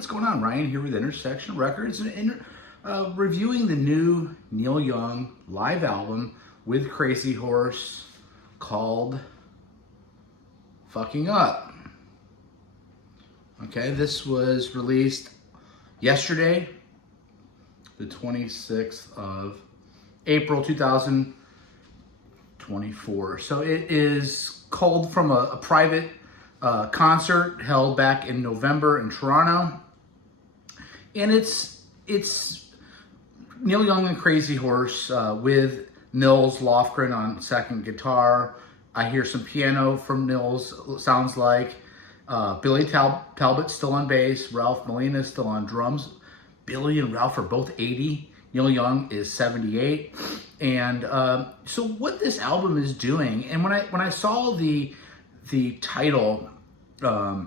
what's going on? Ryan here with Intersection Records and reviewing the new Neil Young live album with Crazy Horse called Fucking Up. Okay, this was released yesterday, the 26th of April 2024. So it is culled from a private concert held back in November in Toronto, and it's Neil Young and Crazy Horse with Nils Lofgren on second guitar. I hear some piano from Nils, sounds like. Billy Talbot's still on bass. Ralph Molina is still on drums. Billy and Ralph are both 80. Neil Young is 78. And so what this album is doing, and when I saw the title, I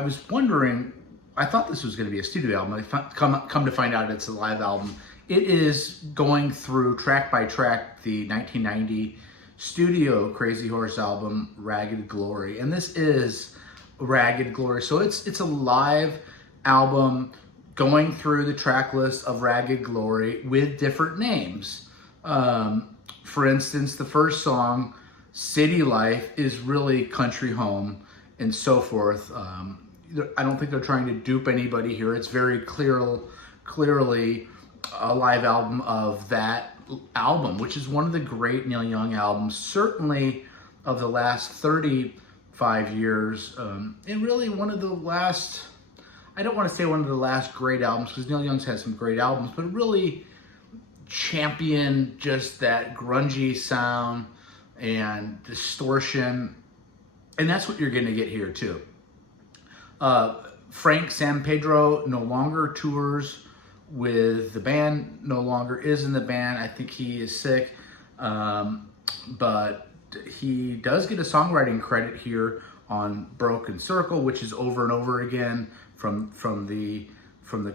was wondering, I thought this was going to be a studio album. I come to find out it's a live album. It is going through track by track the 1990 studio Crazy Horse album, Ragged Glory. And this is Ragged Glory. So it's a live album going through the track list of Ragged Glory with different names. For instance, the first song, City Life, is really Country Home and so forth. I don't think they're trying to dupe anybody here. It's very clearly a live album of that album, which is one of the great Neil Young albums, certainly of the last 35 years, and really one of the last, I don't want to say one of the last great albums, because Neil Young's had some great albums, but really championed just that grungy sound and distortion, and that's what you're going to get here too. Frank Sampedro no longer tours with the band, no longer is in the band. I think he is sick, but he does get a songwriting credit here on Broken Circle, which is over and over again from the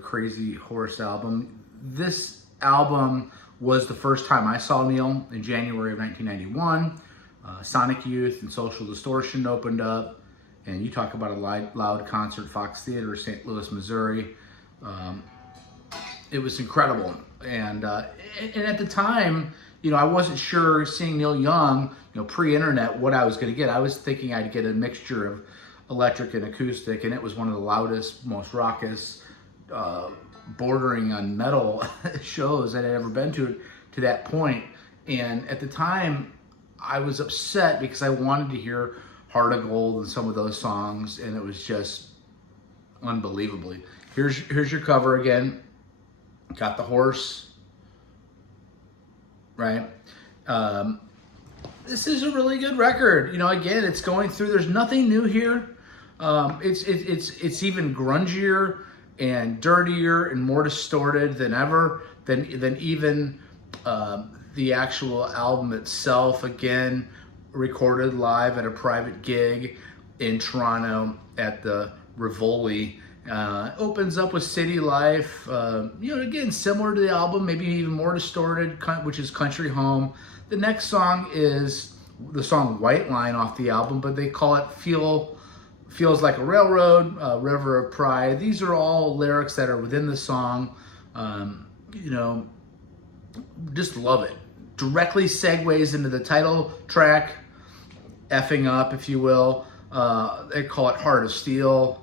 Crazy Horse album. This album was the first time I saw Neil in January of 1991. Sonic Youth and Social Distortion opened up, and you talk about a loud concert, Fox Theater, St. Louis, Missouri. It was incredible, and at the time, I wasn't sure, seeing Neil Young, pre-internet, what I was going to get. I was thinking I'd get a mixture of electric and acoustic, and it was one of the loudest, most raucous, bordering on metal shows that I'd ever been to that point. And at the time, I was upset because I wanted to hear Heart of Gold and some of those songs, and it was just unbelievably. Here's your cover again. Got the horse, right? This is a really good record. Again, it's going through. There's nothing new here. It's even grungier and dirtier and more distorted than ever. Than even the actual album itself. Again, recorded live at a private gig in Toronto at the Rivoli. Opens up with City Life, again, similar to the album, maybe even more distorted, which is Country Home. The next song is the song White Line off the album, but they call it Feels Like a Railroad, River of Pride. These are all lyrics that are within the song. Just love it. Directly segues into the title track, Effing Up, if you will. They call it Heart of Steel.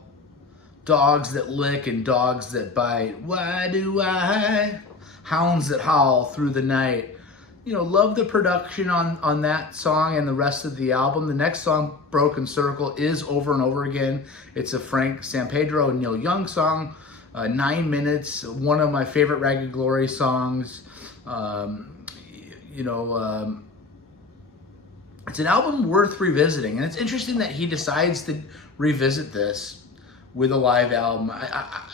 Dogs that lick and dogs that bite. Why do I? Hounds that howl through the night. Love the production on that song and the rest of the album. The next song, Broken Circle, is over and over again. It's a Frank Sampedro and Neil Young song. 9 minutes. One of my favorite Ragged Glory songs. It's an album worth revisiting. And it's interesting that he decides to revisit this with a live album.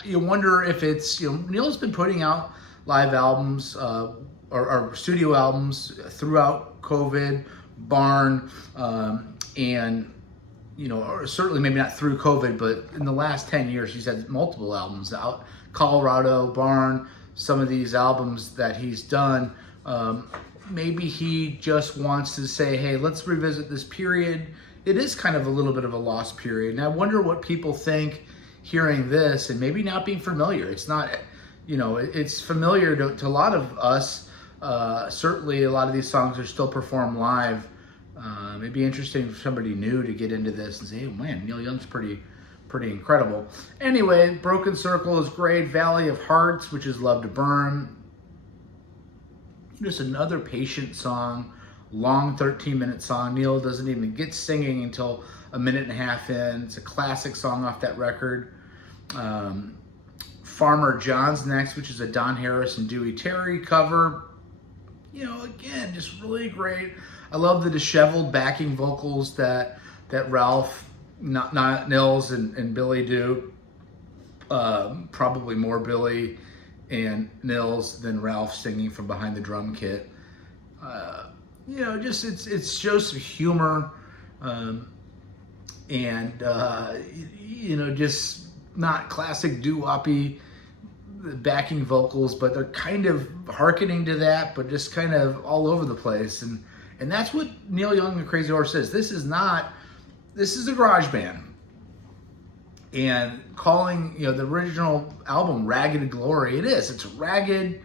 You wonder if it's, Neil's been putting out live albums or studio albums throughout COVID, Barn, and, or certainly maybe not through COVID, but in the last 10 years, he's had multiple albums out. Colorado, Barn, some of these albums that he's done. Maybe he just wants to say, hey, let's revisit this period it is kind of a little bit of a lost period. And I wonder what people think hearing this and maybe not being familiar. It's not, it's familiar to a lot of us. Certainly a lot of these songs are still performed live. It'd be interesting for somebody new to get into this and say, hey, man, Neil Young's pretty incredible. Anyway, Broken Circle is great. Valley of Hearts, which is Love to Burn. Just another patient song, long 13-minute song. Neil doesn't even get singing until a minute and a half in. It's a classic song off that record. Farmer John's next, which is a Don Harris and Dewey Terry cover. Again, just really great. I love the disheveled backing vocals that Ralph, not Nils and Billy do. Probably more Billy and Nils than Ralph singing from behind the drum kit. It shows some humor, just not classic doo-woppy backing vocals, but they're kind of hearkening to that, but just kind of all over the place. And that's what Neil Young and Crazy Horse is. This is a garage band. And calling, the original album Ragged Glory, it is. It's ragged,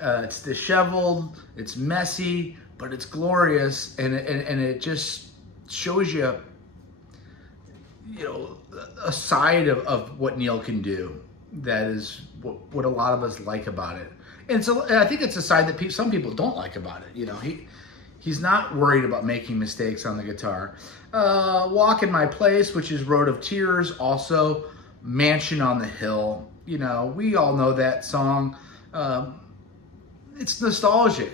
it's disheveled, it's messy, but it's glorious, and it just shows you, a side of what Neil can do. That is what a lot of us like about it. And so I think it's a side that some people don't like about it. He's not worried about making mistakes on the guitar. Walk in My Place, which is Road of Tears, also Mansion on the Hill. We all know that song. It's nostalgic.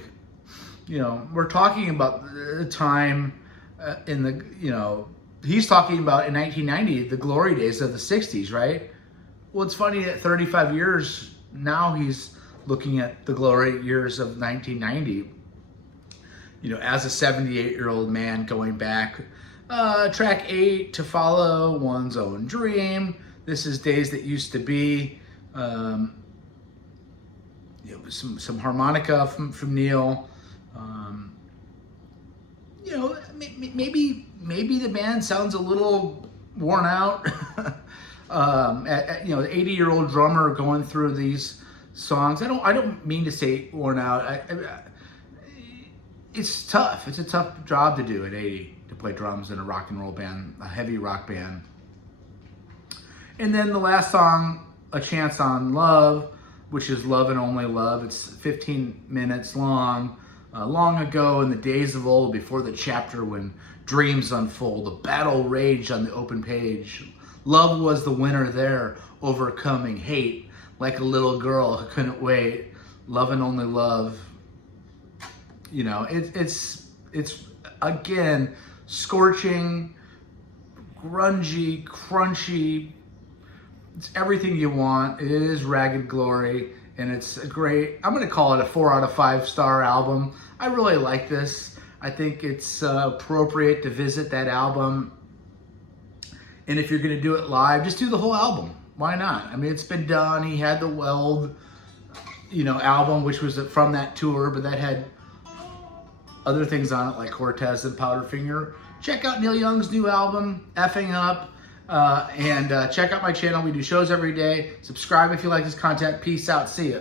We're talking about the time in the, he's talking about in 1990, the glory days of the 60s, right? Well, it's funny that 35 years now he's looking at the glory years of 1990. As a 78-year-old man going back. Track 8, To Follow One's Own Dream. This is Days That Used to Be. Some harmonica from Neil. Maybe the band sounds a little worn out. The 80-year-old drummer going through these songs. I don't mean to say worn out. It's tough. It's a tough job to do at 80, to play drums in a rock and roll band, a heavy rock band. And then the last song, A Chance on Love, which is Love and Only Love. It's 15 minutes long. Long ago in the days of old, before the chapter when dreams unfold, a battle raged on the open page. Love was the winner there, overcoming hate like a little girl who couldn't wait. Love and Only Love. It's again, scorching, grungy, crunchy. It's everything you want. It is Ragged Glory, and it's a great, I'm going to call it a 4 out of 5 star album. I really like this. I think it's appropriate to visit that album. And if you're going to do it live, just do the whole album. Why not? I mean, it's been done. He had the Weld, album, which was from that tour, but that had other things on it like Cortez and Powderfinger. Check out Neil Young's new album, Effing Up, and check out my channel. We do shows every day. Subscribe if you like this content. Peace out. See ya.